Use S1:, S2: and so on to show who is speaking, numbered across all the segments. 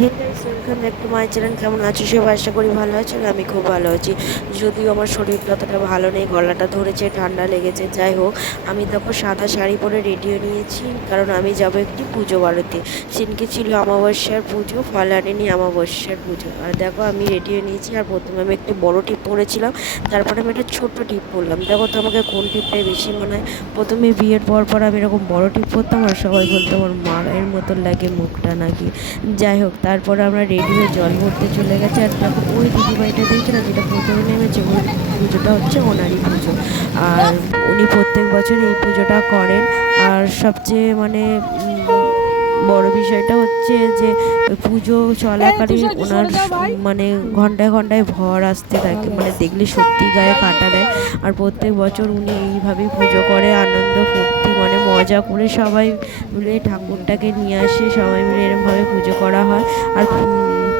S1: Hey guys welcome back to channel কেমন আছো? সবাই আশা করি ভালো আছো আমি খুব ভালো আছি। যদিও আমার শরীরটা অতটা ভালো নেই, গলাটা ধরেছে, ঠান্ডা লেগেছে, যাই হোক। আমি দেখো সাদা শাড়ি পরে রেডিও নিয়েছি, কারণ আমি যাব একটি পুজো বাড়িতে। সেদিনকে ছিল অমাবস্যার পুজো, ফল আনেনি অমাবস্যার পুজো। আর দেখো আমি রেডিও নিয়েছি, আর প্রথমে আমি একটি বড় টিপ পরেছিলাম, তারপরে আমি একটা ছোট্ট টিপ পরলাম। দেখো তো আমাকে কোন টিপটাই বেশি মনে হয়? প্রথমে বিয়ের পর পর আমি এরকম বড় টিপ পরতাম, আর সবাই বলতো আমার মায়ের মতন লাগে মুখটা নাকি। যাই হোক তারপরে আমরা রেডি হয়ে জল ভরতে চলে গেছে। আর দেখো ওই দিদিভাইটা দেখছ না যেটা প্রথমে নেমেছে? ওই পুজোটা হচ্ছে ওনারই পুজো। আর উনি প্রত্যেক বছর এই পুজোটা করেন। আর সবচেয়ে মানে বড় বিষয়টা হচ্ছে যে পুজো চলাকালীন ওনার মানে ঘন্টায় ঘন্টায় ভর আসতে থাকে। মানে দেখলে সত্যি গায়ে কাটা দেয়। আর প্রত্যেক বছর উনি এইভাবেই পুজো করে আনন্দ ফুর্তি মজা করে সবাই মিলে ঠাকুরটাকে নিয়ে আসে, সবাই মিলে এরমভাবে পুজো করা হয়। আর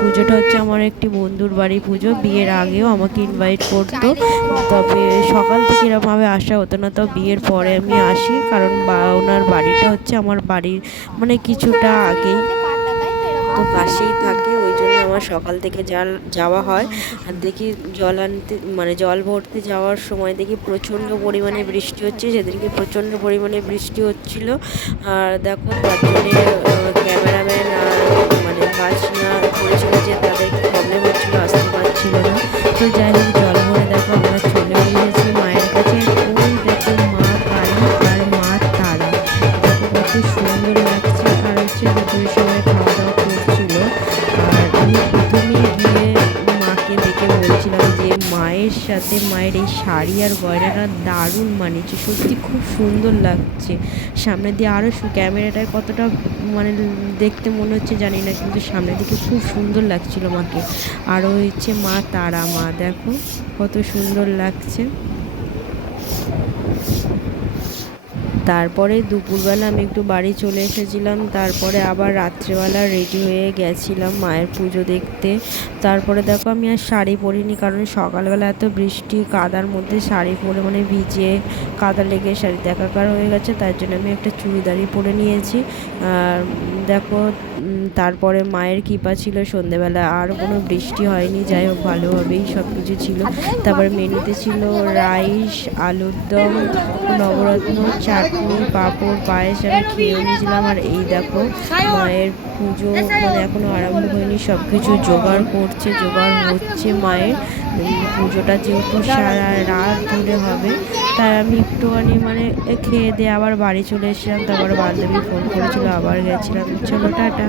S1: পুজোটা হচ্ছে আমার একটি বন্ধুর বাড়ি পুজো। বিয়ের আগেও আমাকে ইনভাইট করতো। তবে সকাল থেকে এরমভাবে আসা হতো না। তো বিয়ের পরে আমি আসি। কারণ বা, ওনার বাড়িটা হচ্ছে আমার বাড়ির মানে কিছুটা আগেই। তো পাশেই থাকে, ওই জন্য আমার সকাল থেকে জাল যাওয়া হয়। আর দেখি জল আনতে মানে জল ভরতে যাওয়ার সময় দেখি প্রচণ্ড পরিমাণে বৃষ্টি হচ্ছে, সেদিনকে প্রচণ্ড পরিমাণে বৃষ্টি হচ্ছিল। আর দেখো তার জন্যে ক্যামেরাম্যান আর মানে কাজ না করেছিল যে তাদের প্রবলেম হচ্ছিল, আসতে পারছিল না। তো যাই হোক, জল ভরে দেখো আমরা চলে গিয়েছি মায়ের কাছে। সুন্দর লাগছে আর হচ্ছে দুপুরের সময় খাওয়া দাওয়া করছিল। আর আমি প্রথমেই গিয়ে মাকে দেখে বলছিলাম যে, মায়ের সাথে মায়ের এই শাড়ি আর গয়নাটা দারুণ মানিয়েছে। সত্যি খুব সুন্দর লাগছে। সামনে দিয়ে আরও ক্যামেরাটায় কতটা মানে দেখতে মনে হচ্ছে জানি না, কিন্তু সামনের দিকে খুব সুন্দর লাগছিল মাকে। আরও হচ্ছে মা তারা মা, দেখো কত সুন্দর লাগছে। তারপরে দুপুরবেলা আমি একটু বাড়ি চলে এসেছিলাম, তারপরে আবার রাত্রেবেলা রেডি হয়ে গেছিলাম মায়ের পুজো দেখতে। তারপরে দেখো আমি আর শাড়ি পরিনি, কারণ সকালবেলা এত বৃষ্টি, কাদার মধ্যে শাড়ি পরে মানে ভিজে কাদা লেগে শাড়ি একাকার হয়ে গেছে, তার জন্য আমি একটা চুড়িদারই পরে নিয়েছি। আর দেখো তারপরে মায়ের কৃপা ছিল সন্ধেবেলা, আর কোনো বৃষ্টি হয়নি, যাই হোক ভালোভাবেই সব কিছু ছিল। তারপরে মেনুতে ছিল রাইস আলুর দম নবরত্ন, চাটনি। পাঁপড়, পায়েস আমি খেয়েও নিয়েছিলাম। আর এই দেখো, মায়ের পুজো মানে এখনও আরম্ভ হয়নি সব কিছু জোগাড় করছে, জোগাড় হচ্ছে মায়ের। পুজোটা যেহেতু সারা রাত ধরে হবে, তাই আমি একটুখানি মানে খেয়ে দিয়ে আবার বাড়ি চলে এসেছিলাম। তারপর বান্ধবী ফোন করেছিল, আবার গেছিলাম। চলো, টাটা।